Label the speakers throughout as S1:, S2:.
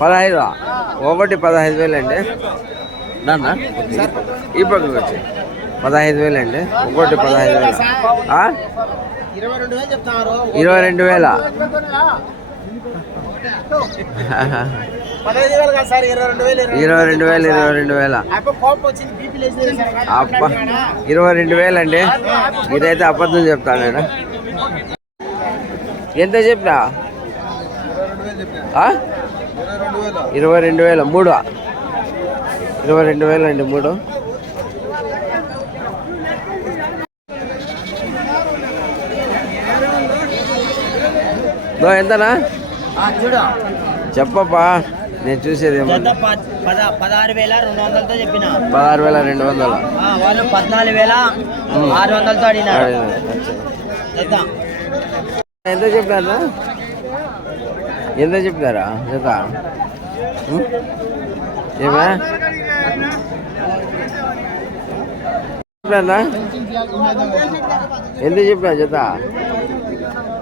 S1: పదహైదు. ఒకటి పదహైదు వేలు అండి నాన్న ఈ పక్కకు వచ్చి. పదహైదు వేలు అండి ఒకటి పదహైదు వేలు.
S2: ఇరవై రెండు వేలు
S1: ఇరవై రెండు వేల.
S2: ఇరవై రెండు వేలు
S1: ఇరవై రెండు వేల. అప్ప ఇరవై రెండు వేలు అండి ఇదైతే అబద్ధం చెప్తాను నేను. ఎంత చెప్పినా? ఇరవై రెండు వేల. మూడు. ఇరవై రెండు వేలు అండి మూడు. ఎంతనా?
S2: చూడు.
S1: చెప్పప్పా నేను చూసేది
S2: పదహారు వేల రెండు వందలతో చెప్పిన.
S1: పదహారు వేల రెండు వందలు.
S2: వాళ్ళు పద్నాలుగు వేల ఆరు వందలతో అడిగినారు.
S1: ఎంత చెప్పారా ఎంత చెప్తారా జత ఏమా చెప్పారా ఎంత చెప్పినా జత?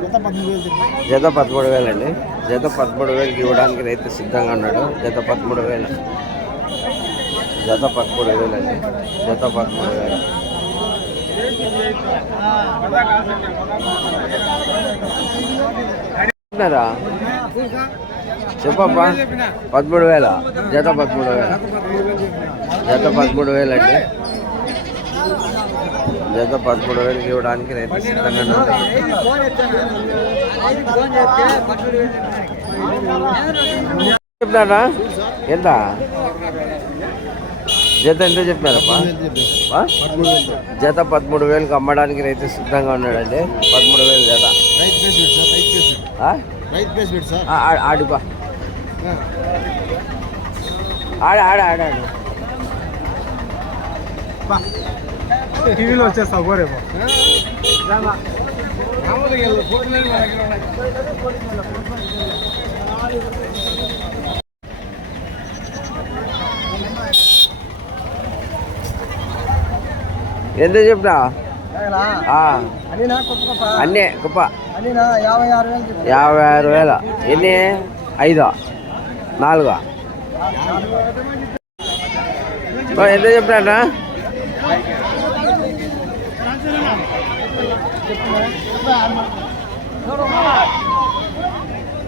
S2: జత పదమూడు వేలు
S1: అండి పదమూడు వేలండి. జత పదమూడు వేలకి ఇవ్వడానికి రైతు సిద్ధంగా ఉన్నాడు. జత పదమూడు వేలు. జత పదమూడు వేలండి. జత పదమూడు వేలు. చెప్తున్నారా చెప్పబ్బా పదమూడు వేల జత పదమూడు వేల జత పదమూడు వేలండి జత పదమూడు వేలకి ఇవ్వడానికి రైతు సిద్ధంగా చెప్తారా ఎంత? జత ఎంత చెప్పినారప్పా? జత పదమూడు వేలకు అమ్మడానికి రైతు సిద్ధంగా ఉన్నాడండి పదమూడు వేలు జత.
S2: పెట్టి సార్.
S1: ఆడుపా ఆడ ఆడ ఆడ ఆడు
S2: టీవీలో వచ్చేస్తావు కోరేమో
S1: ఎంత చెప్పినా? ఆ,
S2: అనినా
S1: గొప్ప.
S2: యాభై ఆరు వేలు
S1: ఎన్ని? ఐదు? నాలుగు? ఎంత చెప్పినా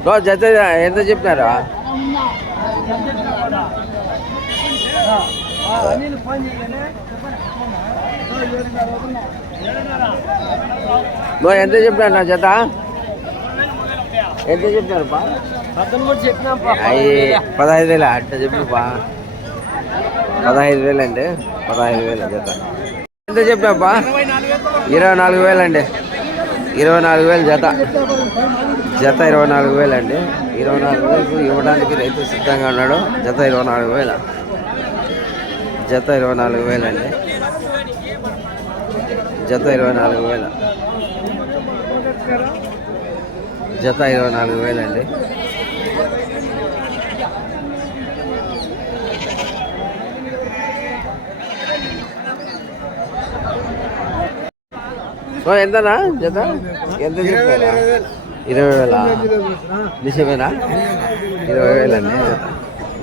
S1: ఓ, జత ఎంత చెప్పినారా?
S2: అనిల్ ఫోన్ చేయగానే
S1: ఓ, ఎంత చెప్పినా జత ఎంత పా
S2: చెప్పినా
S1: అయ్యి పదహైదు వేల? అట్ట చెప్పు పదహైదు వేలు అండి. పదహైదు వేల జత ఎంత చెప్పాపా ఇరవై నాలుగు వేలు అండి. ఇరవై నాలుగు వేలు జత. జత ఇరవై నాలుగు వేలు అండి. ఇరవై నాలుగు వేలకు ఇవ్వడానికి రైతు సిద్ధంగా ఉన్నాడు. జత ఇరవై నాలుగు వేల. జత ఇరవై నాలుగు వేలు అండి. జత ఇరవై నాలుగు వేల. జత ఇరవై నాలుగు వేలండి. ఓ, ఎంతనా జత? ఎంత చెప్పారా? ఇరవై వేల. నిజమేనా? ఇరవై వేలండి జత.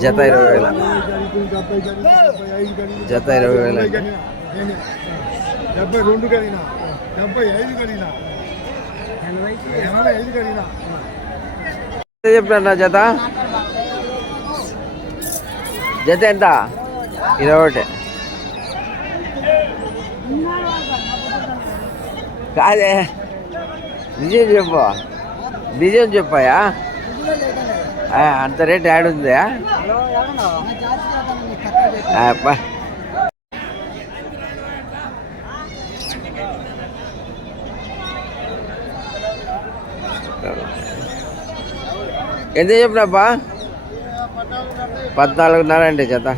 S1: జత ఇరవై వేల. జత ఇరవై వేలండి.
S3: డెబ్బై రెండు కలిగిన డెబ్బై ఐదు కలిగిన ఎనభై ఐదు కలిగిన
S1: ఎంత జత? జత ఎంత? ఇరవై ఒకటి. కాదే. నిజం చెప్పు. నిజం చెప్పాయా? అంత రేట్ యాడ్ ఉందా ఎంత చెప్పినబ్బా పద్నాలుగున్నర అండి జత.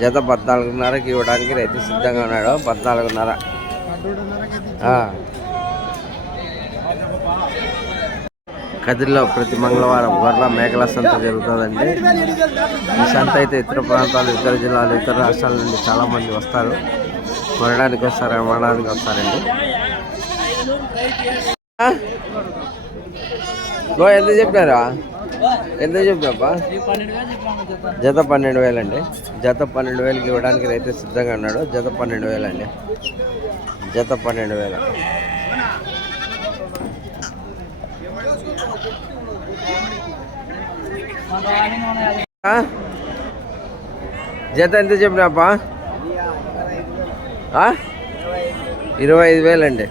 S1: జత పద్నాలుగున్నరకి ఇవ్వడానికి రైతు సిద్ధంగా ఉన్నాడు. పద్నాలుగున్నర. కదిరిలో ప్రతి మంగళవారం గొర్రెల మేకల సంత జరుగుతుందండి. ఈ సంత అయితే ఇతర ప్రాంతాలు ఇతర జిల్లాలు ఇతర రాష్ట్రాల నుండి చాలామంది వస్తారు. కొనడానికి వస్తారు అమ్మడానికి వస్తారండి. ఎంత చెప్పినారా? ఎంత చెప్పినాపా జత పన్నెండు వేలండి. జత పన్నెండు వేలకి ఇవ్వడానికి రైతు సిద్ధంగా ఉన్నాడు. జత పన్నెండు వేలండి. జత పన్నెండు వేల. జత ఎంత చెప్పినాపా ఆ? ఇరవై ఐదు వేలండి.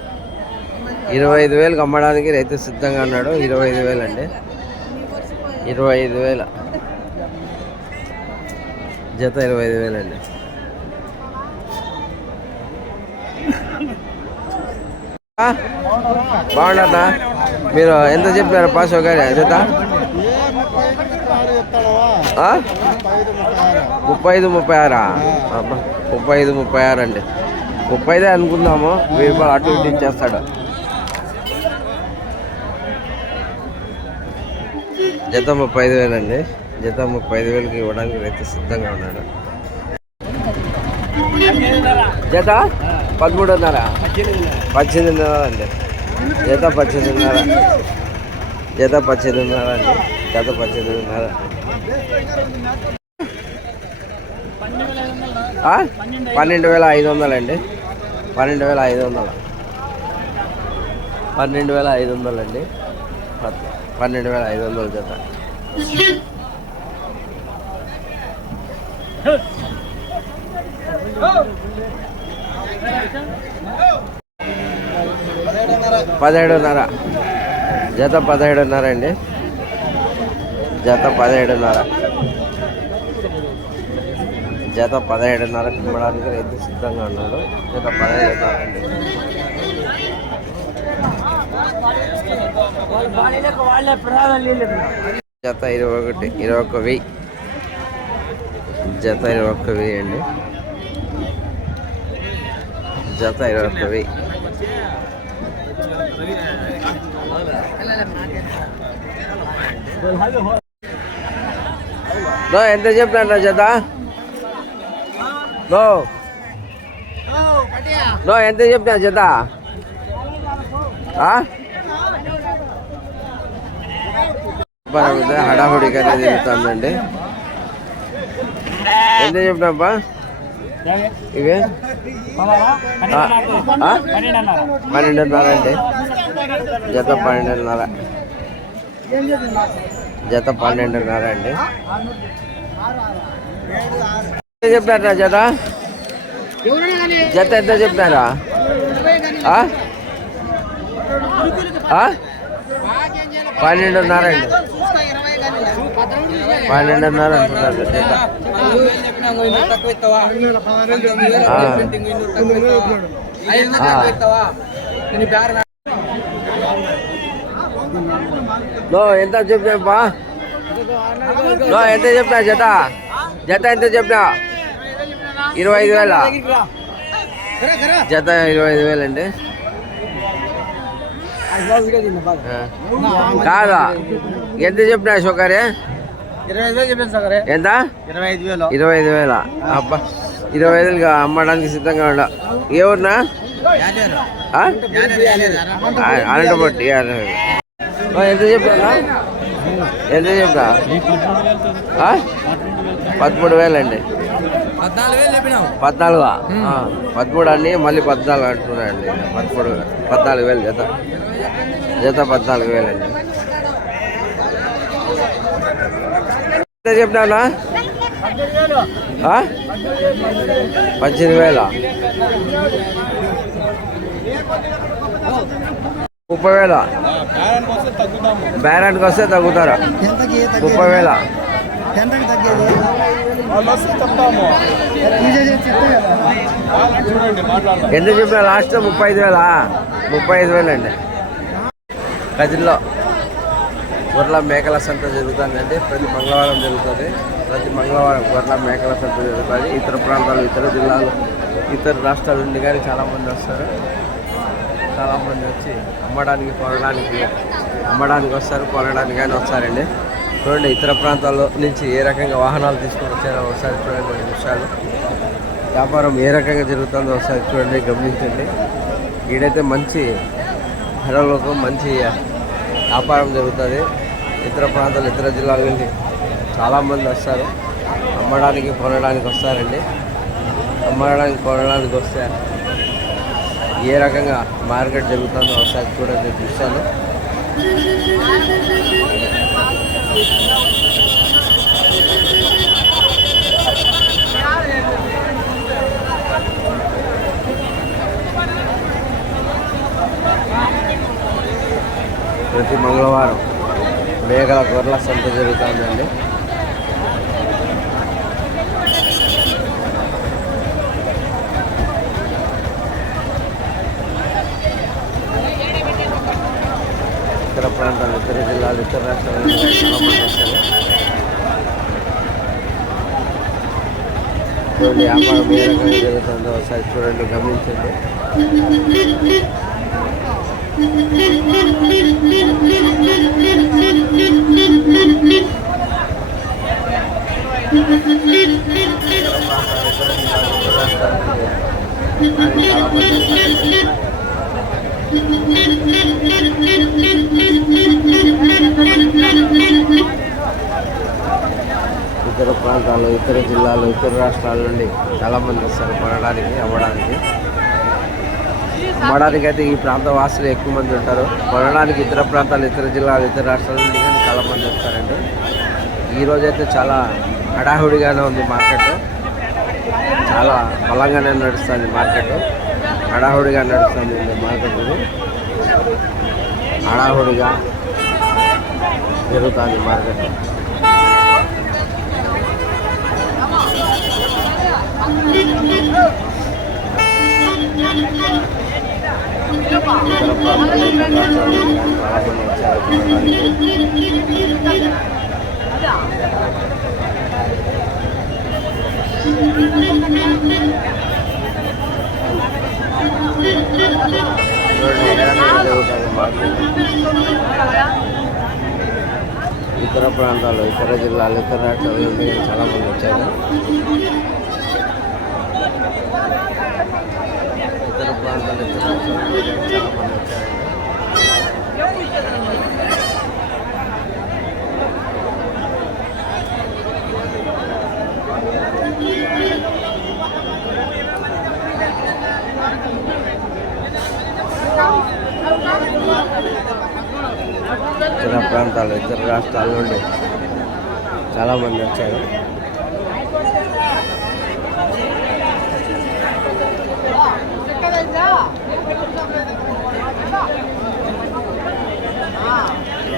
S1: ఇరవై ఐదు వేలకు అమ్మడానికి రైతు సిద్ధంగా ఉన్నాడు. ఇరవై ఐదు వేలండి. ఇరవై ఐదు వేల. జత ఇరవై ఐదు వేలండి. ఆ? బాగున్నారా? మీరు ఎంత చెప్పారు పాస్ గారి జత? ముప్పై ఐదు ముప్పై ఆరా? ముప్పై ఐదు ముప్పై ఆరు అండి ముప్పై ఐదే అనుకుందాము. వెయ్యి అటు ఇటు ఇచ్చేస్తాడు. జత ముప్పై ఐదు వేలండి జత ముప్పై ఐదు వేలకి ఇవ్వడానికి రైతు సిద్ధంగా ఉన్నాడు. జత పదమూడున్నర. పద్దెనిమిదిన్నర అండి. జత పద్దెనిమిదిన్నర. జత పద్దెనిమిదిన్నర అండి. జత పద్దెనిమిదిన్నర. పన్నెండు వేల ఐదు వందలు అండి. పన్నెండు వేల ఐదు వందలు. పన్నెండు వేల ఐదు వందలు అండి. పన్నెండు వేల ఐదు వందల జత. పదిహేడున్నర. జత పదిహేడున్నర అండి. జత పదిహేడున్నర. జత పదిహేడున్నర ఇవ్వడానికి రైతు సిద్ధంగా ఉన్నాడు. జత పదిహేడున్నర అండి. జత ఇరవై ఒకటి ఇరవై ఒక్క వెయ్యి. జత ఇరవై ఒక్క వెయ్యి అండి. జత ఇరవై ఒక్క వెయ్యి. నో ఎంత చెప్పినా జత? నో నో ఎంత చెప్పినా జత? ఆ? హడాహుడిగానే అయితే తిరుగుతుందండి ఎంత చెప్పినప్పా ఇవే? పన్నెండున్నర అండి. జత పన్నెండున్నర. జత పన్నెండున్నర అండి. ఎంత చెప్పారా జత? జత ఎంత చెప్పారా? పన్నెండున్నర అండి. పన్నెండున్నర అంటున్నారు. ఎంత చెప్పినాపా నో ఎంత చెప్పినా జత? జత ఎంత చెప్పినా? ఇరవై ఐదు వేల? జత ఇరవై ఐదు వేలు అండి. కాదా? ఎంత చెప్పినా షోకరే ఎంత?
S2: ఇరవై ఐదు వేలు.
S1: వేల? అబ్బా ఇరవై ఐదులుగా అమ్మడానికి సిద్ధంగా ఉండ. ఏ ఊరినా? అనంతపట్టి ఎంత చెప్పా ఎంత చెప్పా? పదమూడు వేలండి.
S2: పద్నాలుగు వేలు చెప్పినావు.
S1: పద్నాలుగు? పదమూడు అండి మళ్ళీ పద్నాలుగు అంటున్నారండి. పదమూడు పద్నాలుగు వేలు జత. జత పద్నాలుగు వేలండి. ఎంత చెప్పినా పద్దెనిమిది వేల. ముప్పై వేల. బేరానికి వస్తే తగ్గుతారా? ముప్పై వేల. ఎంత చెప్పిన లాస్ట్ ముప్పై ఐదు వేలా? ముప్పై ఐదు వేలు అండి కదిలో గొర్రెల మేకల సంత జరుగుతుందంటే ప్రతి మంగళవారం జరుగుతుంది. ప్రతి మంగళవారం గొర్రెల మేకల సంత జరుగుతుంది. ఇతర ప్రాంతాలు ఇతర జిల్లాలు ఇతర రాష్ట్రాల నుండి కానీ చాలామంది వస్తారు. చాలామంది వచ్చి అమ్మడానికి కొనడానికి అమ్మడానికి వస్తారు కొనడానికి కానీ వస్తారండి. చూడండి ఇతర ప్రాంతాల్లో నుంచి ఏ రకంగా వాహనాలు తీసుకొని వచ్చారో ఒకసారి చూడండి కొన్ని విషయాలు వ్యాపారం ఏ రకంగా జరుగుతుందో ఒకసారి చూడండి గమనించండి. ఈడైతే మంచి ధరలకు మంచి వ్యాపారం జరుగుతుంది. ఇతర ప్రాంతాలు ఇతర జిల్లాల నుండి చాలామంది వస్తారు. అమ్మడానికి కొనడానికి వస్తారండి. అమ్మడానికి కొనడానికి వస్తే ఏ రకంగా మార్కెట్ జరుగుతుందో ఒకసారి చూడండి చూస్తాను. ప్రతి మంగళవారం మేఘల గొర్రెల సంత జరుగుతుందండి. ఇతర ప్రాంతాలు ఇతర జిల్లాలు ఇతర రాష్ట్రాలు చాలా మంది వస్తారు చూడండి వ్యాపారం ఏ రకంగా జరుగుతుందో ఒకసారి చూడండి గమనించండి. ఇతర ప్రాంతాలు ఇతర జిల్లాలు ఇతర రాష్ట్రాల నుండి చాలామంది వస్తారు కొనడానికి అమ్మడానికి అమ్మడానికి అయితే ఈ ప్రాంత వాసులు ఎక్కువ మంది ఉంటారు. కొనడానికి ఇతర ప్రాంతాలు ఇతర జిల్లాలు ఇతర రాష్ట్రాల నుండి కానీ చాలామంది వస్తారండి. ఈరోజైతే చాలా హడాహుడిగానే ఉంది మార్కెట్. చాలా బలంగానే నడుస్తుంది మార్కెట్. హడాహుడిగా నడుస్తుంది మార్కెట్ హడాహుడిగా జరుగుతుంది మార్కెట్. ఇతర ప్రాంతాలు వచ్చారు కొనడానికి. చూడండి ఏ రకంగా జరుగుతుంది మార్కెట్ ఇతర ప్రాంతాలు ఇతర జిల్లాలు ఇతర రాష్ట్రాల నుండి చాలా వచ్చారు. ఇతర ప్రాంతాలు ఇతర రాష్ట్రాల నుండి చాలా వచ్చారు ఇతర ప్రాంతాలు ఇతర రాష్ట్రాల నుండి చాలామంది వచ్చారు.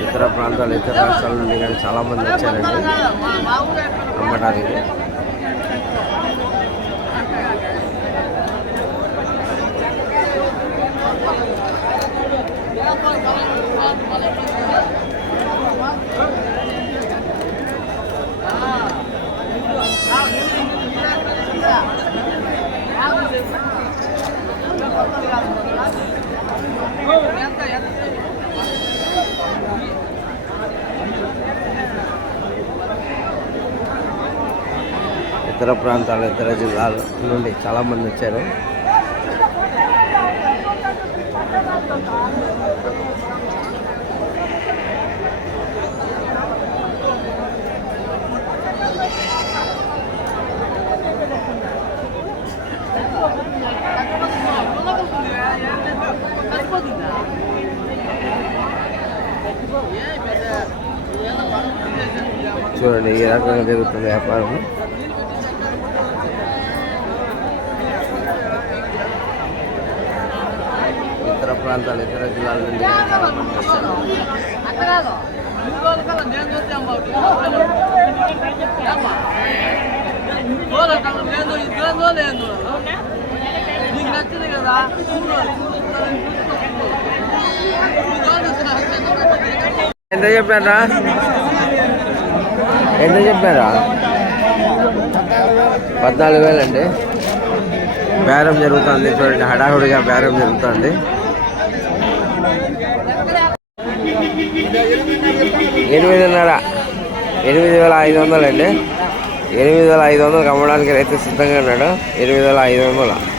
S1: ఇతర ప్రాంతాలు ఇతర రాష్ట్రాల నుండి కానీ చాలామంది వచ్చారండి. అమ్మడానికి ఇతర ప్రాంతాలు ఇతర జిల్లాల నుండి చాలా మంది వచ్చారు. చూడండి ఈ రకంగా జరుగుతుంది వ్యాపారం ఇతర ప్రాంతాలు ఇతర జిల్లాల నుండి ఎంత చెప్పారా? ఎంత చెప్పారా? పద్నాలుగు వేలు అండి బేరం జరుగుతుంది. చూడండి హడాహుడిగా బేరం జరుగుతుంది. ఎనిమిదిన్నర. ఎనిమిది వేల ఐదు వందలు అండి ఎనిమిది వేల ఐదు వందలు అమ్మడానికి రైతు సిద్ధంగా ఉన్నాడు. ఎనిమిది వేల ఐదు వందలు.